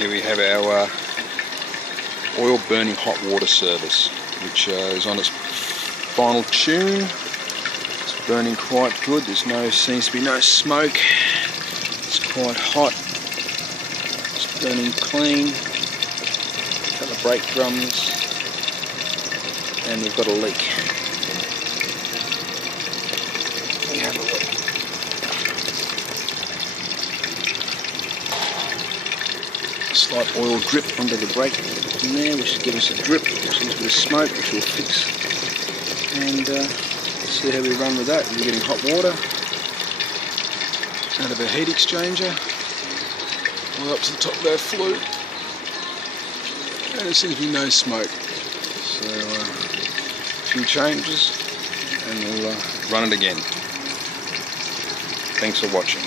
Here we have our oil burning hot water service, which is on its final tune. It's burning quite good. Seems to be no smoke. It's quite hot. It's burning clean. Got the brake drums, and we've got a leak. Let me have a look. Slight oil drip onto the brake in there, which will give us a drip, which is a bit of smoke, which we'll fix. And see how we run with that. We're getting hot water out of our heat exchanger, all up to the top of our flue, and there seems to be no smoke. So a few changes, and we'll run it again. Thanks for watching.